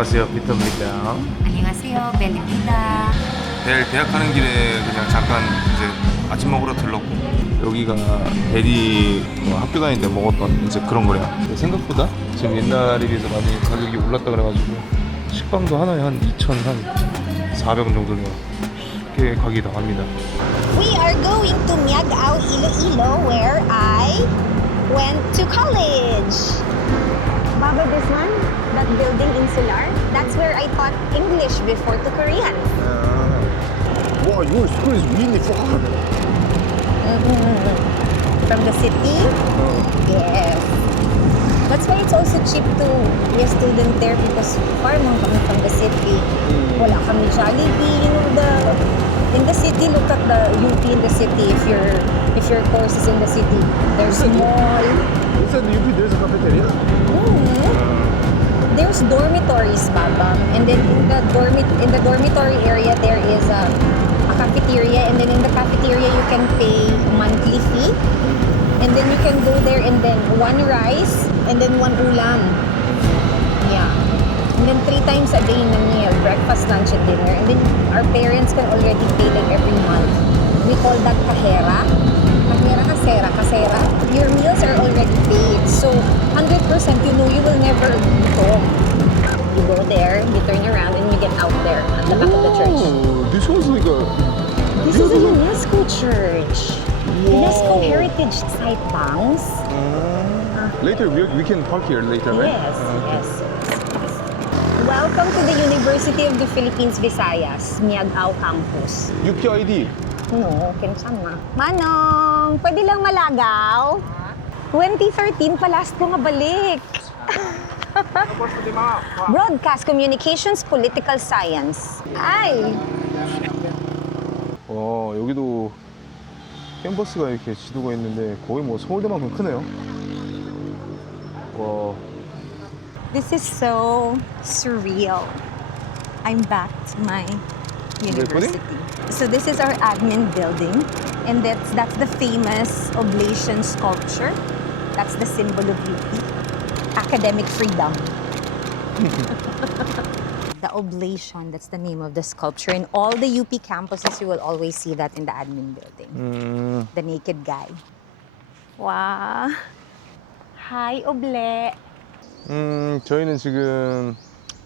안녕하세요, 피터입니다. 안녕하세요, 벨입니다. 내일 대학 가는 길에 그냥 잠깐 이제 아침 먹으러 들렀고, 여기가 벨이 학교 다닐 때 먹었던 이제 그런 거래요. 생각보다 지금 옛날에 비해서 많이 가격이 올랐다 그래가지고 식빵도 하나에 한 2,400원 정도 돼요. 쉽게 가격이 나갑니다. We are going to Miagao, Iloilo, where I went to college. Baba, this one, that building Insular, that's where I taught English before to Korean. Wow, your school is really far. From the city? Yes. That's why it's also cheap to be a student there because far man kami from the city. Wala kami Jollibee, in the city, look at the UP in the city if your course is in the city. There's mall. Inside the UP, there's a cafeteria. There's dormitories, Baba. And then in the dormitory area there is a cafeteria, and then in the cafeteria you can pay a monthly fee. And then you can go there and then one rice and then one ulam. Yeah. And then 3 times a day na meal, breakfast, lunch, and dinner. And then our parents can already pay like every month. We call that kahera. Kasera. Your meals are already paid. So 100% you know you will never gutom. You go there, you turn around, and you get out there at the back of the church. Oh, this was like a... This is a UNESCO church. UNESCO Heritage Site, Bangs. Later, we can park here later, right? Yes. Welcome to the University of the Philippines, Visayas, Miagao Campus. UPID. No, kinsama. Manong, pwede lang malagaw? 2013 pa last ko nga balik. Broadcast Communications Political Science. Ay! 여기도 캠퍼스가 이렇게 지도가 있는데 거의 뭐 서울대만큼 크네요. 와. This is so surreal. I'm back to my university. So this is our admin building, and that's the famous oblation sculpture. That's the symbol of UP. Academic freedom. The oblation, that's the name of the sculpture. In all the UP campuses, you will always see that in the admin building. The naked guy. Wow. Hi, Oble. 저희는 지금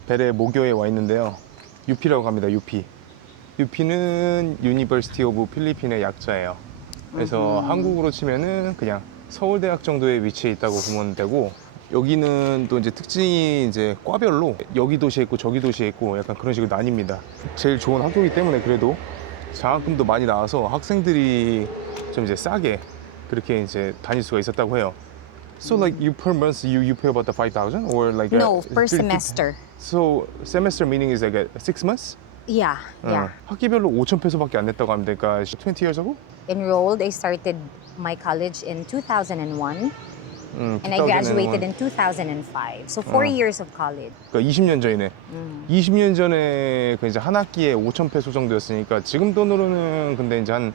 벨의 모교에 와 있는데요. UP라고 합니다, UP. UP는 University of 필리핀의 약자예요. 그래서 한국으로 치면은 그냥 서울대학 정도의 위치에 있다고 보면 되고, 여기는 또 이제 특징이 이제 과별로 여기 도시에 있고 저기 도시에 있고 약간 그런 식으로 나뉩니다. 제일 좋은 학교이기 때문에 그래도 장학금도 많이 나와서 학생들이 좀 이제 싸게 그렇게 이제 다닐 수가 있었다고 해요. So like you per month you pay about the 5,000 or like No, per semester. So semester meaning is like 6 months? Yeah. 학기별로 5,000페소밖에 안 냈다고 하면 되니까 20 years ago? Enrolled, I started my college in 2001. And I 2001. graduated in 2005. So 4 years of college. 그러니까 20년 전이네. 20년 전에 그 이제 한 학기에 5,000페소 정도였으니까 지금 돈으로는 근데 이제 한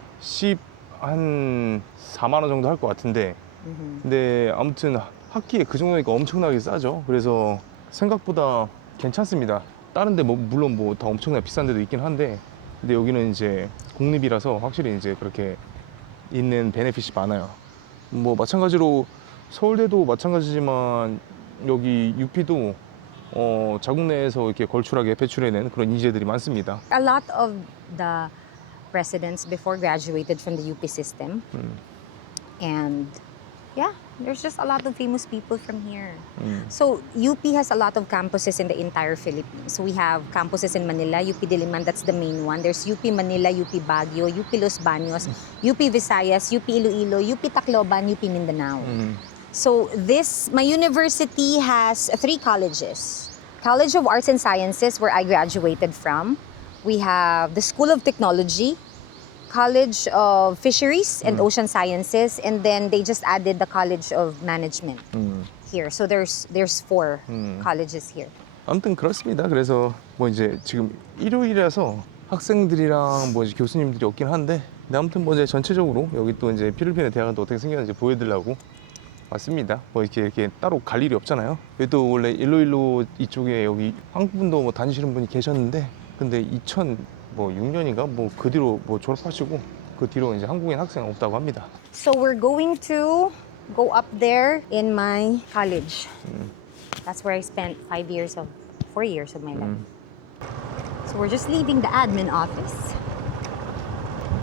4만 원 정도 할 것 같은데. 근데 아무튼 학기에 그 정도니까 엄청나게 싸죠. 그래서 생각보다 괜찮습니다. 다른 데 뭐 물론 뭐 더 엄청나게 비싼 데도 있긴 한데, 근데 여기는 이제 공립이라서 확실히 이제 그렇게 있는 베네핏이 많아요. 뭐 마찬가지로 서울대도 마찬가지지만 여기 UP도 자국 내에서 이렇게 걸출하게 배출해낸 그런 인재들이 많습니다. A lot of the residents before graduated from the UP system. And yeah, there's just a lot of famous people from here. So UP has a lot of campuses in the entire Philippines. So we have campuses in Manila, UP Diliman, that's the main one. There's UP Manila, UP Baguio, UP Los Baños, UP Visayas, UP Iloilo, UP Tacloban, UP Mindanao. So my university has 3 colleges. College of Arts and Sciences, where I graduated from. We have the School of Technology, College of Fisheries and Ocean Sciences, and then they just added the College of Management here. So there's 4 colleges here. 아무튼 그렇습니다. 그래서 뭐 이제 지금 일요일이라서 학생들이랑 뭐 이제 교수님들이 없긴 한데, 근데 아무튼 뭐 이제 전체적으로 여기 또 이제 필리핀의 대학은 또 어떻게 생겼는지 보여드리려고 맞습니다. 뭐 이렇게 따로 갈 일이 없잖아요. 그래도 원래 일로일로 이쪽에 여기 한국 분도 뭐 다니시는 분이 계셨는데, 근데 2006년인가 뭐 그 뒤로 뭐 졸업하시고 그 뒤로 이제 한국인 학생 없다고 합니다. So we're going to go up there in my college. That's where I spent 4 years of my life. So we're just leaving the admin office.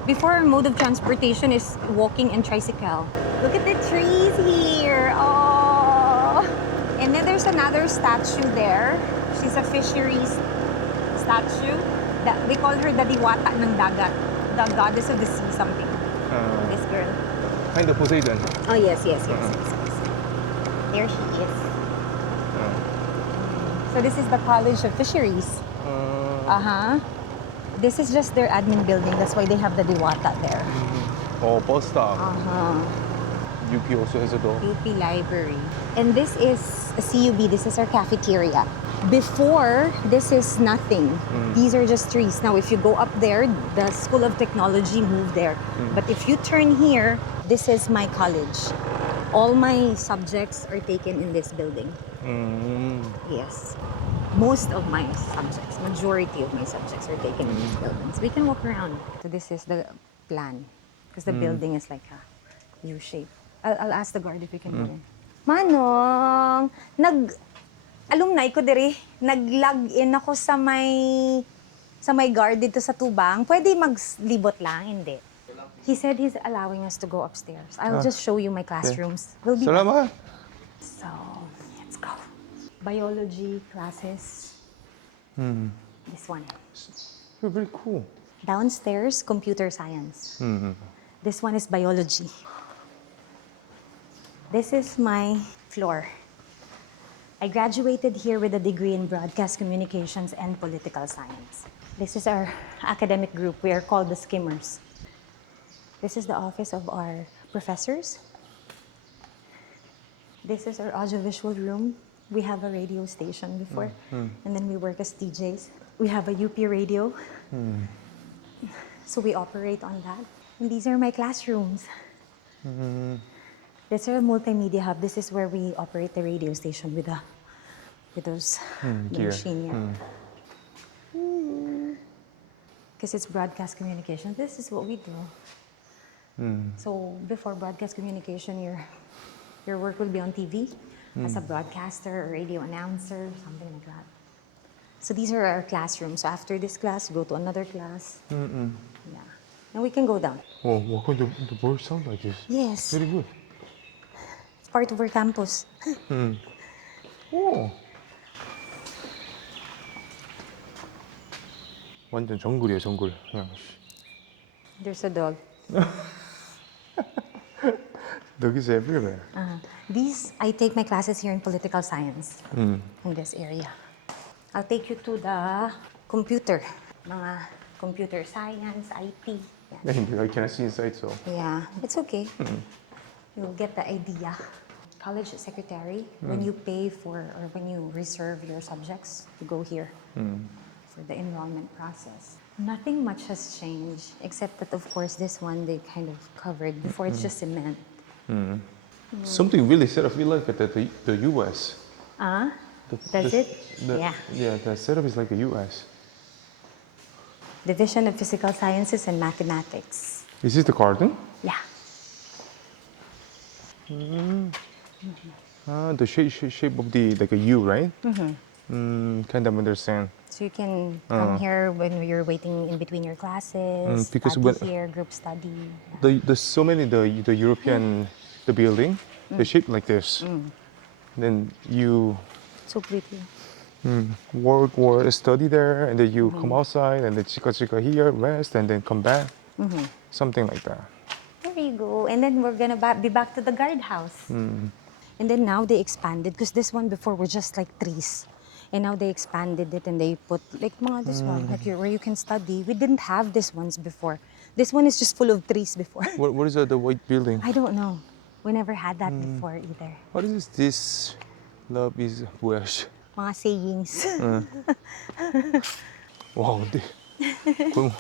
Before, our mode of transportation is walking and tricycle. Look at the trees here. Oh. And then there's another statue there. She's a fisheries statue. They call her the Diwata ng Dagat. The goddess of the sea something. This girl. Kind of Poseidon. Oh, yes. There she is. So this is the College of Fisheries. Uh-huh. This is just their admin building. That's why they have the Diwata there. 버스 stop. Uh-huh. UP also has a door. UP Library. And this is a CUB. This is our cafeteria. Before, this is nothing. These are just trees. Now, if you go up there, the School of Technology moved there. But if you turn here, this is my college. All my subjects are taken in this building. Yes. Most of my subjects, majority of my subjects are taken in these buildings. We can walk around. So this is the plan. Because the building is like a U shape. I'll ask the guard if we can go in. Manong, alumni ko diri, nag-log in ako sa may guard dito sa Tubang. Pwede maglibot lang, hindi. He said he's allowing us to go upstairs. I'll just show you my classrooms. We'll be back. Salamat. So, let's go. Biology classes. This one. Very cool. Downstairs, computer science. This one is biology. This is my floor. I graduated here with a degree in broadcast communications and political science. This is our academic group. We are called the Skimmers. This is the office of our professors. This is our audiovisual room. We have a radio station before, and then we work as DJs. We have a UP radio, so we operate on that. And these are my classrooms. This is a multimedia hub. This is where we operate the radio station with those the gear. machine. Because it's broadcast communication. This is what we do. So before broadcast communication, your work will be on TV as a broadcaster or radio announcer, something like that. So these are our classrooms. So after this class, go to another class. Yeah. And we can go down. Oh, what kind of the birds sound like this? Yes. Very good. It's part of our campus. 오. 완전 정글이에요, 정글. 그냥. There's a dog. Dog is everywhere. These, I take my classes here in political science in this area. I'll take you to the computer. Mga computer science, IT. Yeah. I cannot see inside, so. Yeah, it's okay. You'll get the idea. College secretary, when you pay for or when you reserve your subjects, you go here for the enrollment process. Nothing much has changed, except that, of course, this one they kind of covered. Before, it's just cement. Something really set up, feel like the US. Does it? Yeah. Yeah, the setup is like the US. Division of Physical Sciences and Mathematics. Is this the garden? Yeah. The shape of the like a U, right? Kind of understand. So you can come here when you're waiting in between your classes, because study when- here, group study. There's so many the European the building, they shape like this. Then you So pretty. work or study there, and then you come outside, and then chika here, rest, and then come back. Something like that. There you go. And then we're gonna be back to the guardhouse. And then now they expanded, because this one before were just like trees. And now they expanded it and they put like this one, like where you can study. We didn't have these ones before. This one is just full of trees before. What is the white building? I don't know. We never had that before either. What is this? Love is wish. Mga sayings. 와 근데 거의 뭐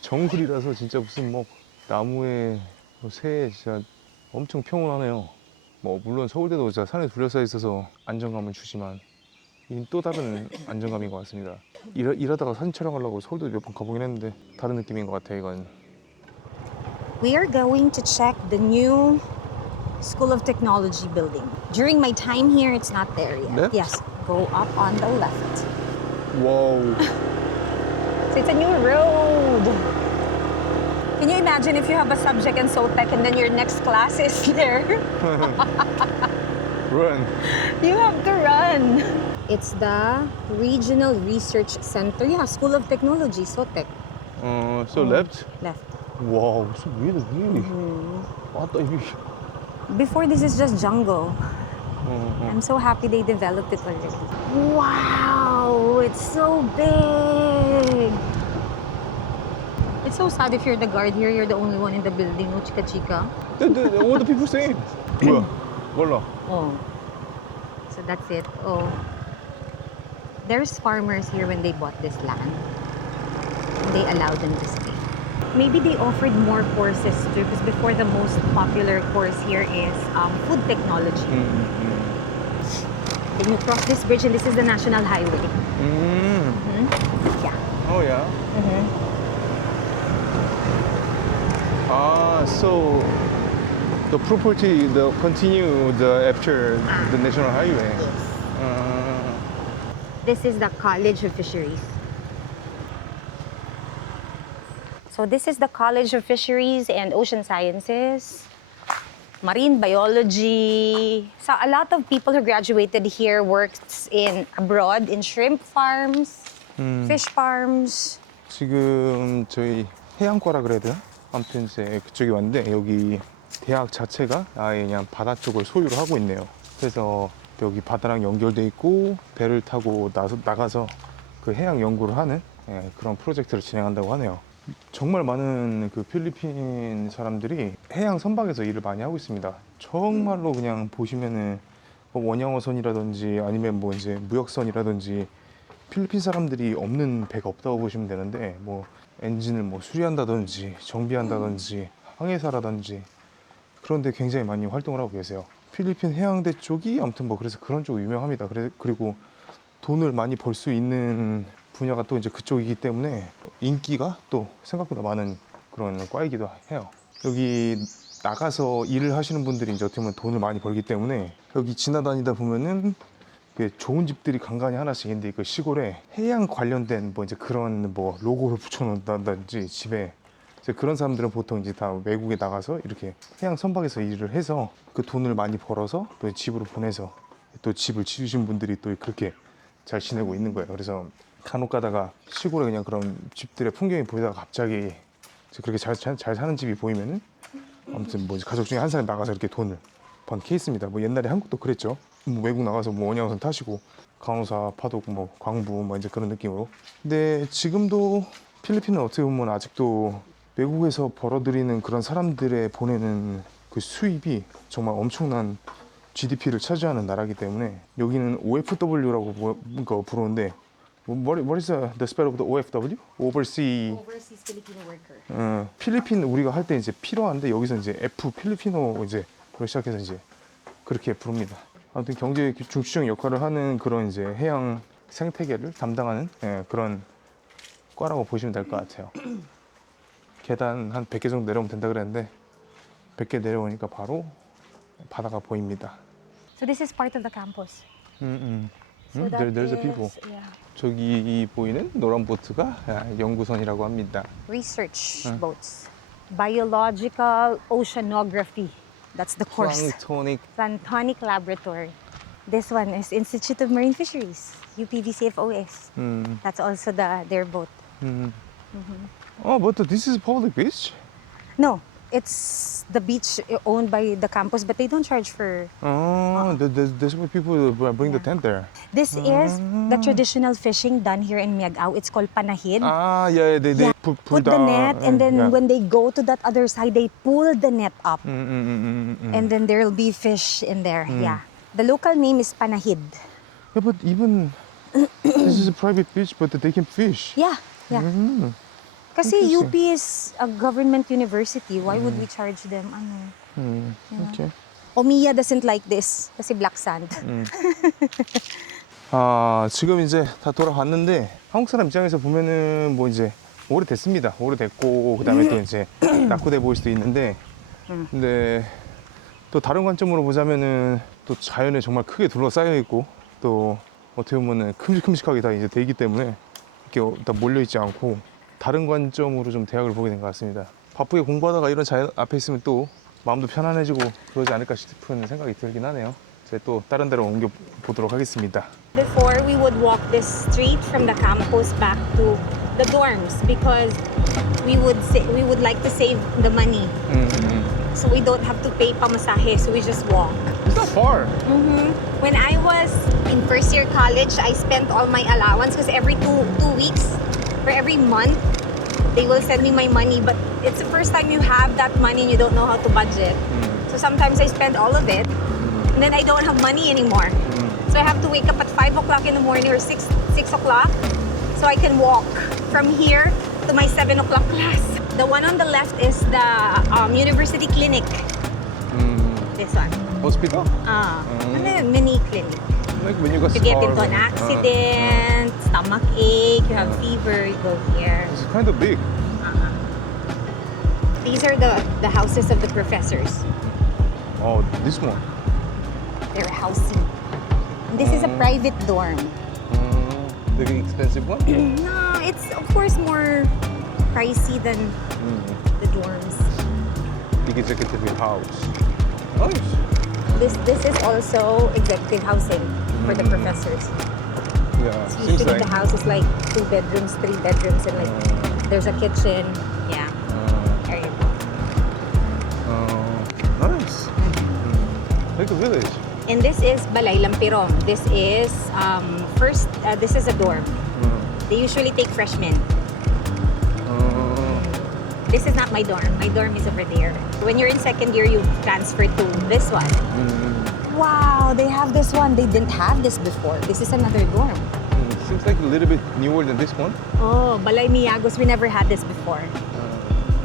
정글이라서 진짜 무슨 뭐 나무에 뭐 새 진짜 엄청 평온하네요. 뭐 물론 서울대도 진짜 산에 둘러싸여 있어서 안정감을 주지만 이건 또 다른 안정감인 것 같습니다. 일하다가 사진 촬영하려고 서울도 몇 번 가보긴 했는데 다른 느낌인 것 같아 이건. We are going to check the new School of Technology building. During my time here, it's not there yet. Left? Yes, go up on the left. 와우. So it's a new road. Can you imagine if you have a subject in SOTEC and then your next class is there? Run. You have to run. It's the Regional Research Center. Yeah, School of Technology, SOTEC. So left. Left. 와우, 무슨 위에도 위에. 왔다 이. Before this is just jungle. I'm so happy they developed it already. Wow, it's so big. It's so sad if you're the guard here, you're the only one in the building. Oh, chika chika. What the people saying? 뭐야? 몰라. Oh. So that's it. Oh. There's farmers here when they bought this land. And they allowed them to stay. Maybe they offered more courses too, because before the most popular course here is food technology. Then you cross this bridge and this is the national highway. Yeah. Oh yeah. So the property continue after the national highway. This is the College of Fisheries. So this is the College of Fisheries and Ocean Sciences, Marine Biology. So a lot of people who graduated here worked abroad in shrimp farms, fish farms. 지금 저희 해양과라 그래야 되나? 아무튼 이제 그쪽에 왔는데 여기 대학 자체가 아예 그냥 바다 쪽을 소유를 하고 있네요. 그래서 여기 바다랑 연결돼 있고 배를 타고 나가서 그 해양 연구를 하는 그런 프로젝트를 진행한다고 하네요. 정말 많은 그 필리핀 사람들이 해양 선박에서 일을 많이 하고 있습니다. 정말로 그냥 보시면은 뭐 원양어선이라든지 아니면 뭐 이제 무역선이라든지 필리핀 사람들이 없는 배가 없다고 보시면 되는데 뭐 엔진을 뭐 수리한다든지 정비한다든지 항해사라든지 그런데 굉장히 많이 활동을 하고 계세요. 필리핀 해양대 쪽이 아무튼 뭐 그래서 그런 쪽 유명합니다. 그리고 돈을 많이 벌 수 있는 분야가 또 이제 그쪽이기 때문에 인기가 또 생각보다 많은 그런 과이기도 해요. 여기 나가서 일을 하시는 분들이 이제 어떻게 보면 돈을 많이 벌기 때문에 여기 지나다니다 보면은 좋은 집들이 간간히 하나씩 있는데 그 시골에 해양 관련된 뭐 이제 그런 뭐 로고를 붙여놓는다든지 집에 이제 그런 사람들은 보통 이제 다 외국에 나가서 이렇게 해양 선박에서 일을 해서 그 돈을 많이 벌어서 또 집으로 보내서 또 집을 지으신 분들이 또 그렇게 잘 지내고 있는 거예요. 그래서 간혹 가다가 시골에 그냥 그런 집들의 풍경이 보이다가 갑자기 그렇게 잘 사는 집이 보이면은 아무튼 뭐 가족 중에 한 사람이 나가서 이렇게 돈을 번 케이스입니다. 뭐 옛날에 한국도 그랬죠. 뭐 외국 나가서 뭐 원양어선 타시고 간호사, 파독, 뭐 광부 뭐 이제 그런 느낌으로. 근데 지금도 필리핀은 어떻게 보면 아직도 외국에서 벌어들이는 그런 사람들의 보내는 그 수입이 정말 엄청난 GDP를 차지하는 나라이기 때문에 여기는 OFW라고 부르는데 What is the spell of the OFW? Overseas Filipino worker. 필리핀 우리가 할 때 이제 필요한데 여기서 이제 F 필리피노 이제 로 시작해서 이제 그렇게 부릅니다. 아무튼 경제 중추적 역할을 하는 그런 이제 해양 생태계를 담당하는 그런 과라고 보시면 될 것 같아요. 계단 한 100개 정도 내려오면 된다 그랬는데 100개 내려오니까 바로 바다가 보입니다. So this is part of the campus. So There's a people. Yeah. 저기 보이는 노란 보트가 연구선이라고 합니다. Research boats. Biological Oceanography. That's the course. Planktonic. Planktonic Laboratory. This one is Institute of Marine Fisheries, UPVCFOS. That's also their boat. Oh, but this is public beach? No, it's the beach owned by the campus, but they don't charge for... Oh, that's why people bring the tent there. This is the traditional fishing done here in Miagao. It's called panahid. Ah, yeah, they Yeah, put Put the net, and then when they go to that other side, they pull the net up. And then there'll be fish in there. Yeah. The local name is panahid. Yeah, but even this is a private beach, but they can fish. Yeah, yeah. Kasi Interesting. UP is a government university. Why would we charge them? Ano? Yeah. Okay. Omiya doesn't like this kasi black sand. 지금 이제 다 돌아갔는데 한국 사람 입장에서 보면은 뭐 이제 오래됐습니다. 오래됐고 그다음에 또 이제 낙후돼 보일 수도 있는데 근데 또 다른 관점으로 보자면은 또 자연에 정말 크게 둘러싸여 있고 또 어떻게 보면은 큼직큼직하게 다 이제 돼 있기 때문에 이렇게 다 몰려 있지 않고 다른 관점으로 좀 대학을 보게 된 것 같습니다. 바쁘게 공부하다가 이런 자연 앞에 있으면 또 마음도 편안해지고 그러지 않을까 싶은 생각이 들긴 하네요. 이제 또 다른 데로 옮겨 보도록 하겠습니다. Before, we would walk this street from the campus back to the dorms because we would like to save the money. So we don't have to pay pamasahe, so we just walk. It's not far. When I was in first year college, I spent all my allowance because every two weeks or every month, they will send me my money. But it's the first time you have that money and you don't know how to budget. So sometimes I spend all of it and then I don't have money anymore. So I have to wake up at 5 o'clock in the morning or 6 o'clock so I can walk from here to my 7 o'clock class. The one on the left is the university clinic. This one. Hospital? Mini clinic. Like when you got If you get scar. into an accident, stomach ache, you have fever, you go here. It's kind of big. These are the houses of the professors. Oh, this one. Their housing. This is a private dorm. The expensive one? No, it's of course more pricey than the dorms. Big executive house. Nice. This is also executive housing for the professors. Yeah, So seems usually like. the house is like 2 bedrooms, 3 bedrooms, and like there's a kitchen. Yeah, there you go. Nice. Like a village. And this is Balay Lampirong. This is this is a dorm. They usually take freshmen. This is not my dorm. My dorm is over there. When you're in second year, you transfer to this one. Wow, they have this one. They didn't have this before. This is another dorm. Seems like a little bit newer than this one. Oh, Balay Miyagos, we never had this before.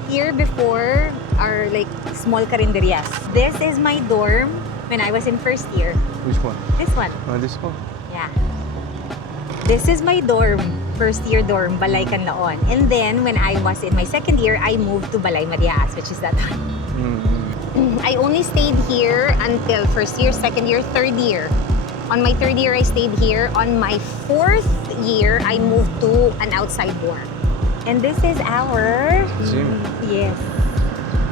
Here before are like small carinderias. This is my dorm when I was in first year. Which one? This one. This one. Yeah. This is my dorm, first year dorm, Balay Canlaon. And then when I was in my second year, I moved to Balay Marias, which is that one. I only stayed here until first year, second year, third year. On my third year, I stayed here. On my fourth year, I moved to an outside dorm. And this is our Gym. Yes.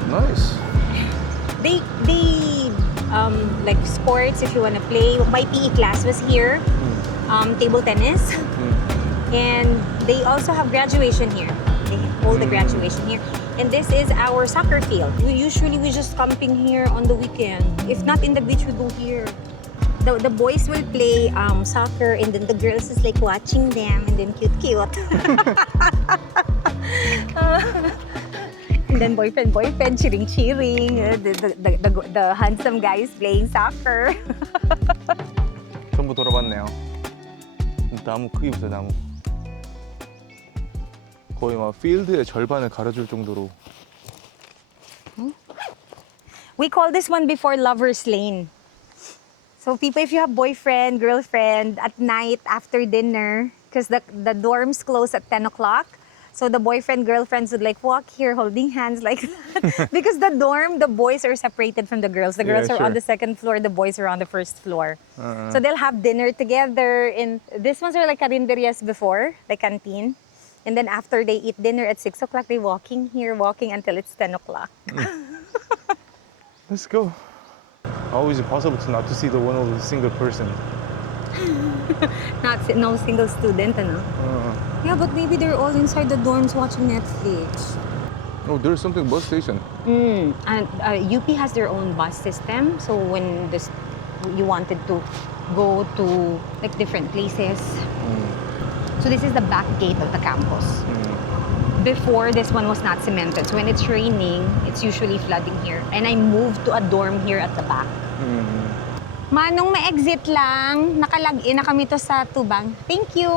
Nice. They like sports if you want to play. My PE class was here. Table tennis. And they also have graduation here. They hold the graduation here. And this is our soccer field. We just camping here on the weekend. If not in the beach, we go here. The boys will play soccer and then the girls is like watching them and then cute. And then boyfriend, cheering. The handsome guys playing soccer. 전부 돌아봤네요. 나무 크기부터 나무. 거의 막 필드의 절반을 가려줄 정도로. We call this one before Lover's Lane. So people, if you have boyfriend, girlfriend, at night after dinner, because the dorms close at 10 o'clock, so the boyfriend, girlfriends would like walk here holding hands like that. Because the dorm, the boys are separated from the girls. The girls Yeah, are on sure. the second floor, the boys are on the first floor. So they'll have dinner together. These ones are like carinderias before, like canteen. And then after they eat dinner at 6 o'clock, they walking until it's 10 o'clock. Let's go. How is it possible not to see the one of the single person? No single student, ano? Yeah, but maybe they're all inside the dorms watching Netflix. Oh, there's something bus station. And UP has their own bus system. So when you wanted to go to like different places. So this is the back gate of the campus. Before, this one was not cemented. So when it's raining, it's usually flooding here. And I moved to a dorm here at the back. Manong ma-exit lang. Nakalag-in na kami to sa Tubang. Thank you!